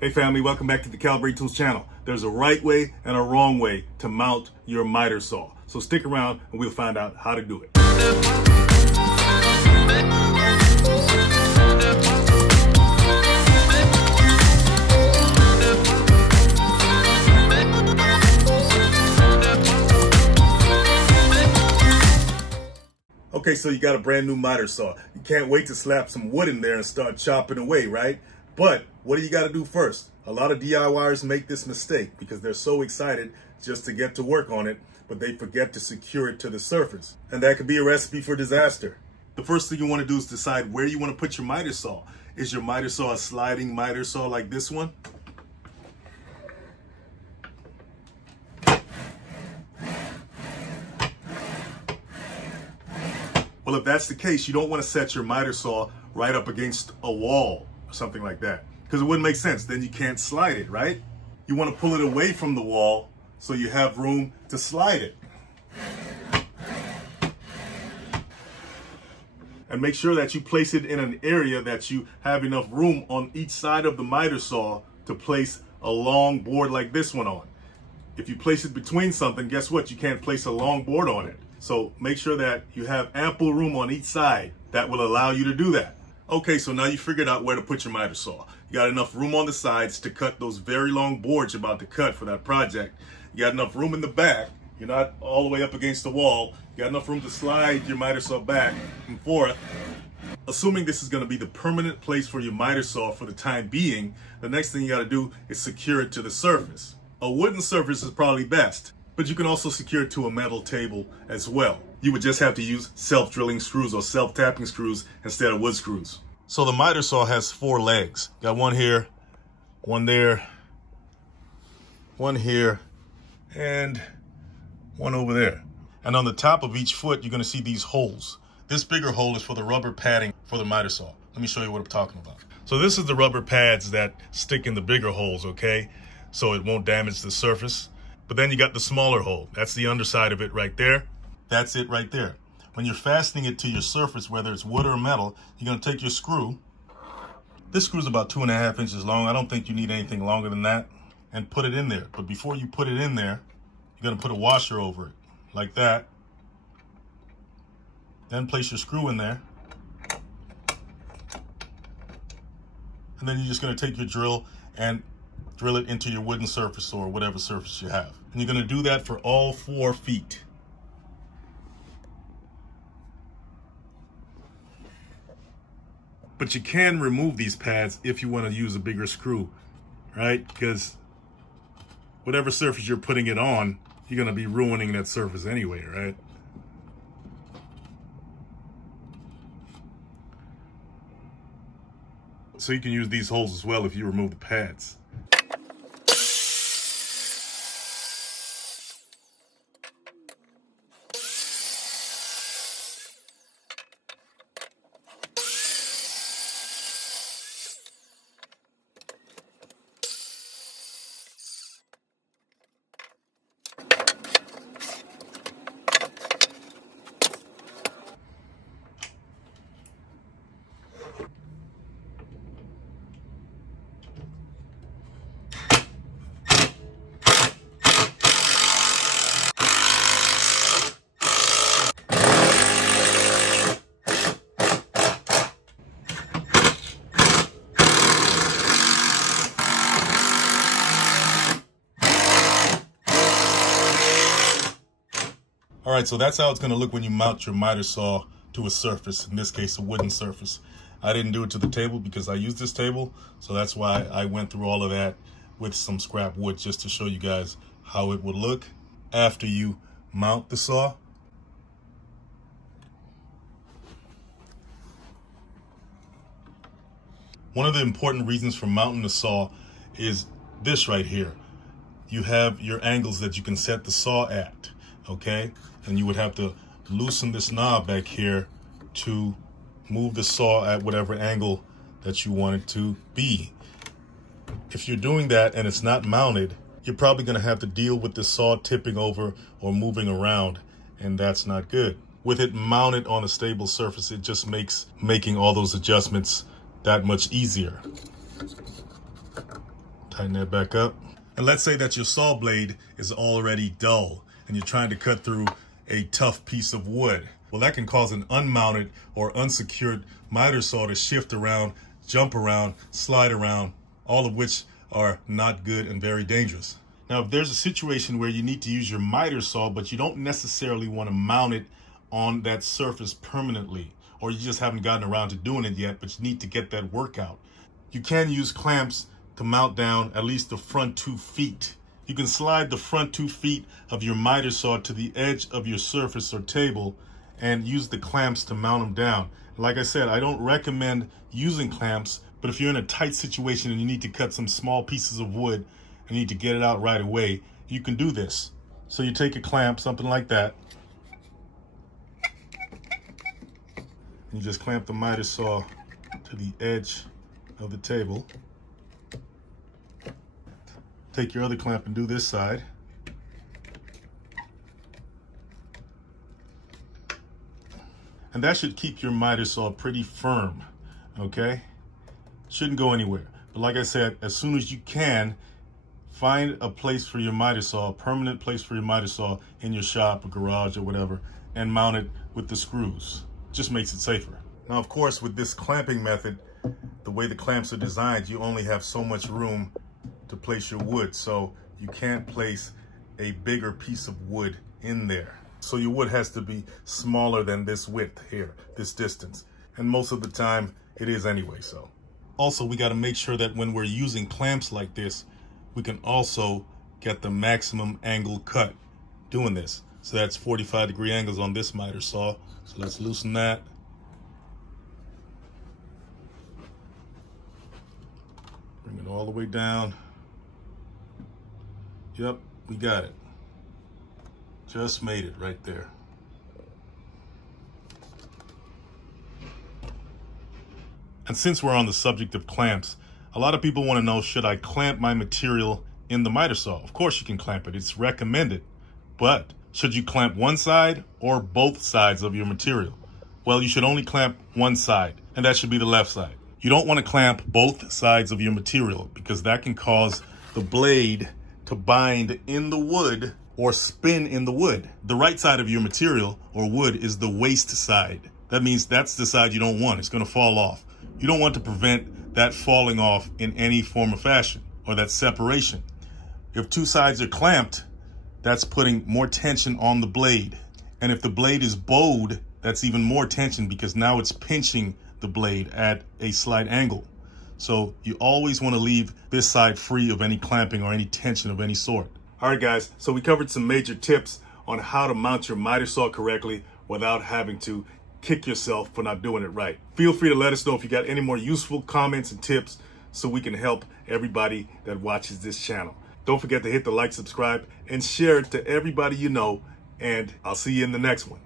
Hey family, welcome back to the Calibrate Tools channel. There's a right way and a wrong way to mount your miter saw. So stick around and we'll find out how to do it. Okay, so you got a brand new miter saw. You can't wait to slap some wood in there and start chopping away, right? But what do you got to do first? A lot of DIYers make this mistake because they're so excited just to get to work on it, but they forget to secure it to the surface. And that could be a recipe for disaster. The first thing you want to do is decide where you want to put your miter saw. Is your miter saw a sliding miter saw like this one? Well, if that's the case, you don't want to set your miter saw right up against a wall or something like that, because it wouldn't make sense. Then you can't slide it, right? You want to pull it away from the wall so you have room to slide it. And make sure that you place it in an area that you have enough room on each side of the miter saw to place a long board like this one on. If you place it between something, guess what? You can't place a long board on it. So make sure that you have ample room on each side that will allow you to do that. Okay, so now you figured out where to put your miter saw. You got enough room on the sides to cut those very long boards you're about to cut for that project. You got enough room in the back. You're not all the way up against the wall. You got enough room to slide your miter saw back and forth. Assuming this is going to be the permanent place for your miter saw for the time being, the next thing you got to do is secure it to the surface. A wooden surface is probably best, but you can also secure it to a metal table as well. You would just have to use self-drilling screws or self-tapping screws instead of wood screws. So the miter saw has 4 legs. Got one here, one there, one here, and one over there. And on the top of each foot, you're gonna see these holes. This bigger hole is for the rubber padding for the miter saw. Let me show you what I'm talking about. So this is the rubber pads that stick in the bigger holes, okay? So it won't damage the surface. But then you got the smaller hole. That's the underside of it right there. That's it right there. When you're fastening it to your surface, whether it's wood or metal, you're gonna take your screw. This screw is about 2.5 inches long. I don't think you need anything longer than that. And put it in there. But before you put it in there, you're gonna put a washer over it, like that. Then place your screw in there. And then you're just gonna take your drill and drill it into your wooden surface or whatever surface you have. And you're gonna do that for all 4 feet. But you can remove these pads if you wanna use a bigger screw, right? Because whatever surface you're putting it on, you're gonna be ruining that surface anyway, right? So you can use these holes as well if you remove the pads. All right, so that's how it's gonna look when you mount your miter saw to a surface, in this case, a wooden surface. I didn't do it to the table because I used this table, so that's why I went through all of that with some scrap wood just to show you guys how it would look after you mount the saw. One of the important reasons for mounting the saw is this right here. You have your angles that you can set the saw at, okay? And you would have to loosen this knob back here to move the saw at whatever angle that you want it to be. If you're doing that and it's not mounted, you're probably gonna have to deal with the saw tipping over or moving around, and that's not good. With it mounted on a stable surface, it just makes making all those adjustments that much easier. Tighten that back up. And let's say that your saw blade is already dull and you're trying to cut through a tough piece of wood. Well, that can cause an unmounted or unsecured miter saw to shift around, jump around, slide around, all of which are not good and very dangerous. Now, if there's a situation where you need to use your miter saw, but you don't necessarily want to mount it on that surface permanently, or you just haven't gotten around to doing it yet, but you need to get that workout, you can use clamps to mount down at least the front 2 feet. You can slide the front 2 feet of your miter saw to the edge of your surface or table and use the clamps to mount them down. Like I said, I don't recommend using clamps, but if you're in a tight situation and you need to cut some small pieces of wood and you need to get it out right away, you can do this. So you take a clamp, something like that, and you just clamp the miter saw to the edge of the table. Take your other clamp and do this side. And that should keep your miter saw pretty firm, okay? Shouldn't go anywhere. But like I said, as soon as you can, find a place for your miter saw, a permanent place for your miter saw in your shop or garage or whatever, and mount it with the screws. Just makes it safer. Now, of course, with this clamping method, the way the clamps are designed, you only have so much room to place your wood, so you can't place a bigger piece of wood in there. So your wood has to be smaller than this width here, this distance. And most of the time it is anyway, so. Also, we got to make sure that when we're using clamps like this, we can also get the maximum angle cut doing this. So that's 45-degree angles on this miter saw. So let's loosen that. Bring it all the way down. Yep, we got it. Just made it right there. And since we're on the subject of clamps, a lot of people want to know, should I clamp my material in the miter saw? Of course you can clamp it, it's recommended. But should you clamp one side or both sides of your material? Well, you should only clamp one side, and that should be the left side. You don't want to clamp both sides of your material because that can cause the blade to bind in the wood or spin in the wood. The right side of your material or wood is the waste side. That means that's the side you don't want. It's going to fall off. You don't want to prevent that falling off in any form of fashion, or that separation. If two sides are clamped, that's putting more tension on the blade. And if the blade is bowed, that's even more tension because now it's pinching the blade at a slight angle. So you always want to leave this side free of any clamping or any tension of any sort. All right, guys, so we covered some major tips on how to mount your miter saw correctly without having to kick yourself for not doing it right. Feel free to let us know if you got any more useful comments and tips so we can help everybody that watches this channel. Don't forget to hit the like, subscribe, and share it to everybody you know, and I'll see you in the next one.